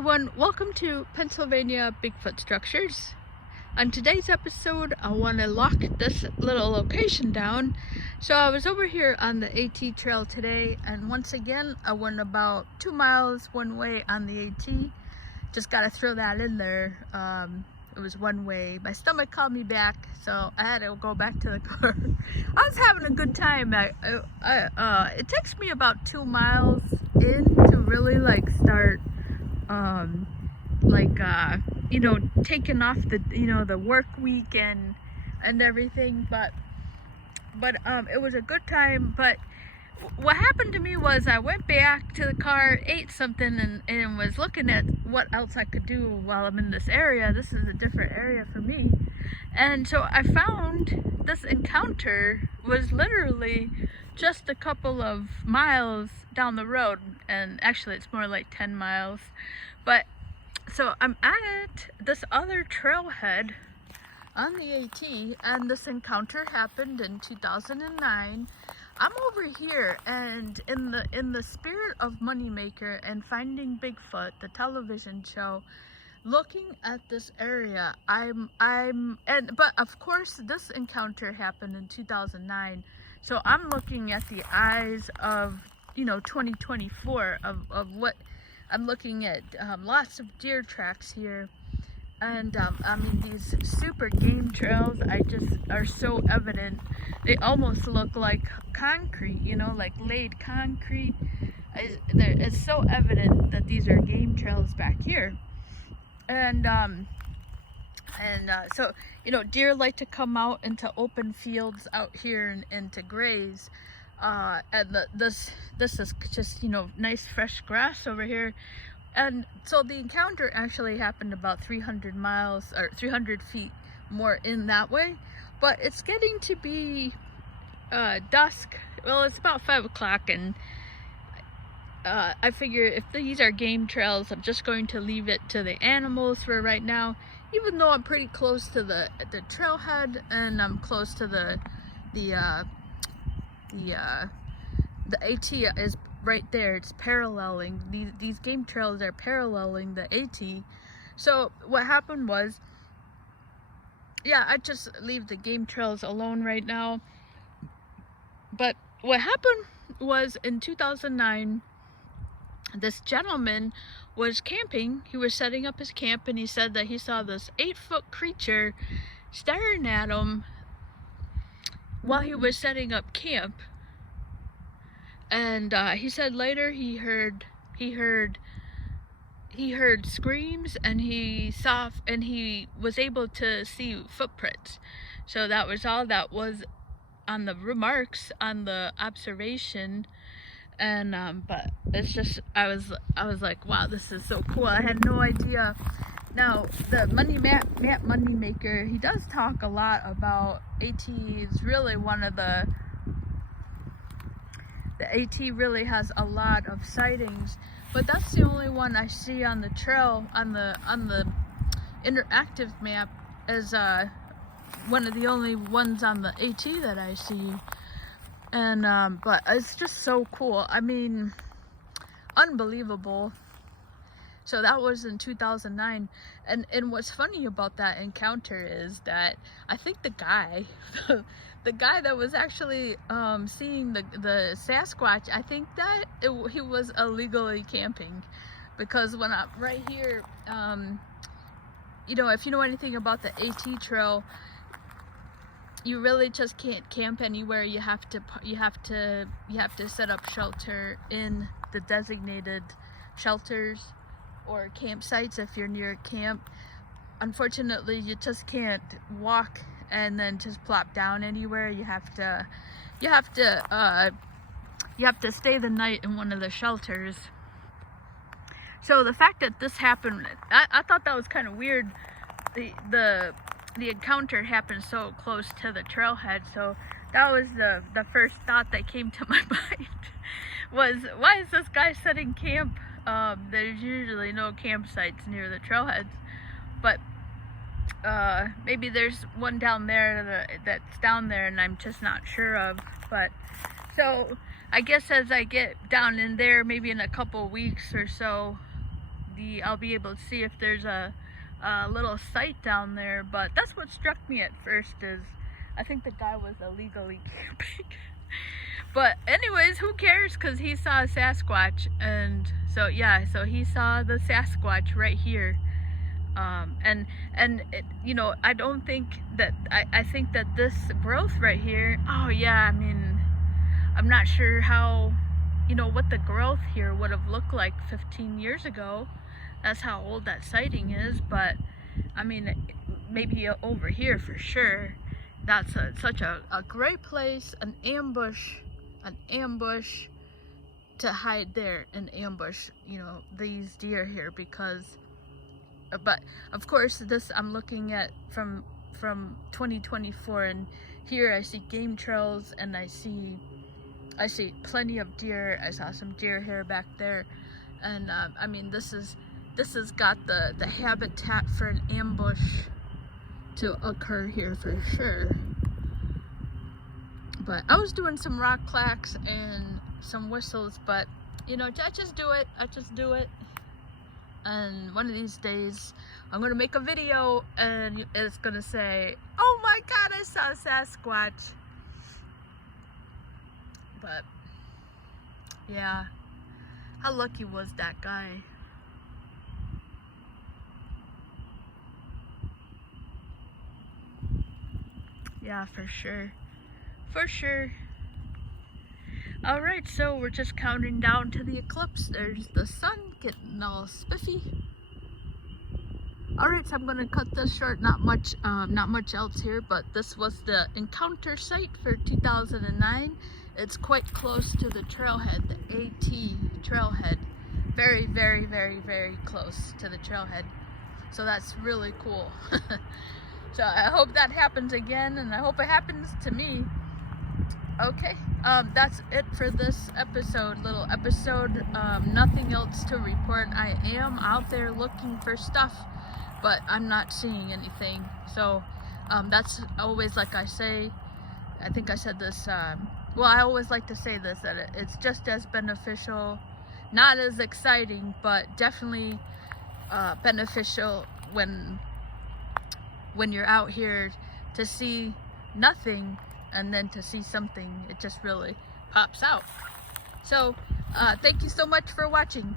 everyone, welcome to Pennsylvania Bigfoot Structures. On today's episode, I want to lock this little location down. So I was over here on the AT trail today, and once again I went about 2 miles one way on the AT. Just gotta throw that in there. It was one way. My stomach called me back, so I had to go back to the car. I was having a good time. It takes me about 2 miles in to really start taking off the work week and everything, but it was a good time. But what happened to me was I went back to the car, ate something, and was looking at what else I could do while I'm in this area. This is a different area for me, and so I found this encounter was literally just a couple of miles down the road, and actually it's more like 10 miles. But so I'm at this other trailhead on the AT, and this encounter happened in 2009. I'm over here, and in the spirit of Moneymaker and Finding Bigfoot, the television show, looking at this area, but of course this encounter happened in 2009. So I'm looking at the eyes of 2024 of what I'm looking at. Lots of deer tracks here, and I mean, these super game trails are so evident. They almost look like concrete, like laid concrete. It's so evident that these are game trails back here, and so deer like to come out into open fields out here and to graze. And this is just nice fresh grass over here. And so the encounter actually happened about 300 miles or 300 feet more in that way, but it's getting to be dusk. Well, it's about 5 o'clock, and I figure if these are game trails, I'm just going to leave it to the animals for right now, even though I'm pretty close to the trailhead, and I'm close to the AT is right there. It's paralleling. These game trails are paralleling the AT. So what happened was, I just leave the game trails alone right now. But what happened was in 2009, this gentleman was camping. He was setting up his camp, and he said that he saw this 8-foot creature staring at him while he was setting up camp. And he said later he heard screams, and he was able to see footprints. So that was all that was on the remarks, on the observation. And but it's just, I was like, wow, this is so cool. I had no idea. Now the Matt Moneymaker, he does talk a lot about AT. Is really one of the AT really has a lot of sightings, but that's the only one I see on the trail, on the interactive map, as one of the only ones on the AT that I see. And but it's just so cool. I mean, unbelievable. So that was in 2009, and what's funny about that encounter is that I think the guy the guy that was actually seeing the Sasquatch, I think that he was illegally camping, because when I'm right here, if you know anything about the AT trail, you really just can't camp anywhere. You have to set up shelter in the designated shelters or campsites if you're near a camp. Unfortunately, you just can't walk and then just plop down anywhere. You have to stay the night in one of the shelters. So the fact that this happened, I thought that was kind of weird. The encounter happened so close to the trailhead, so that was the first thought that came to my mind was, why is this guy setting camp? There's usually no campsites near the trailheads, but maybe there's one down there that's down there and I'm just not sure of. But so I guess as I get down in there, maybe in a couple weeks or so, I'll be able to see if there's a little site down there. But that's what struck me at first, is I think the guy was illegally camping. But anyways, who cares, because he saw a Sasquatch. And so yeah, so he saw the Sasquatch right here. And it, you know, I don't think that, I think that this growth right here, oh yeah, I mean, I'm not sure how, you know, what the growth here would have looked like 15 years ago. That's how old that sighting is. But I mean, maybe over here for sure. That's such a great place, an ambush to hide there, an ambush, you know, these deer here. Because but of course this I'm looking at from 2024, and here I see game trails, and I see plenty of deer. I saw some deer here back there, and I mean, this has got the habitat for an ambush to occur here for sure. But I was doing some rock clacks and some whistles, but you know, I just do it. And one of these days I'm gonna make a video and it's gonna say, oh my god, I saw a Sasquatch. But yeah, how lucky was that guy? Yeah, for sure. Alright, so we're just counting down to the eclipse. There's the sun getting all spiffy. Alright, so I'm gonna cut this short. Not much else here, but this was the encounter site for 2009. It's quite close to the trailhead, the AT trailhead. Very, very, very, very close to the trailhead. So that's really cool. So I hope that happens again, and I hope it happens to me. Okay, that's it for this little episode. Nothing else to report. I am out there looking for stuff, but I'm not seeing anything. So that's always, like I say, I think I said this, well, I always like to say this, that it's just as beneficial, not as exciting, but definitely beneficial when you're out here to see nothing, and then to see something, it just really pops out. So thank you so much for watching.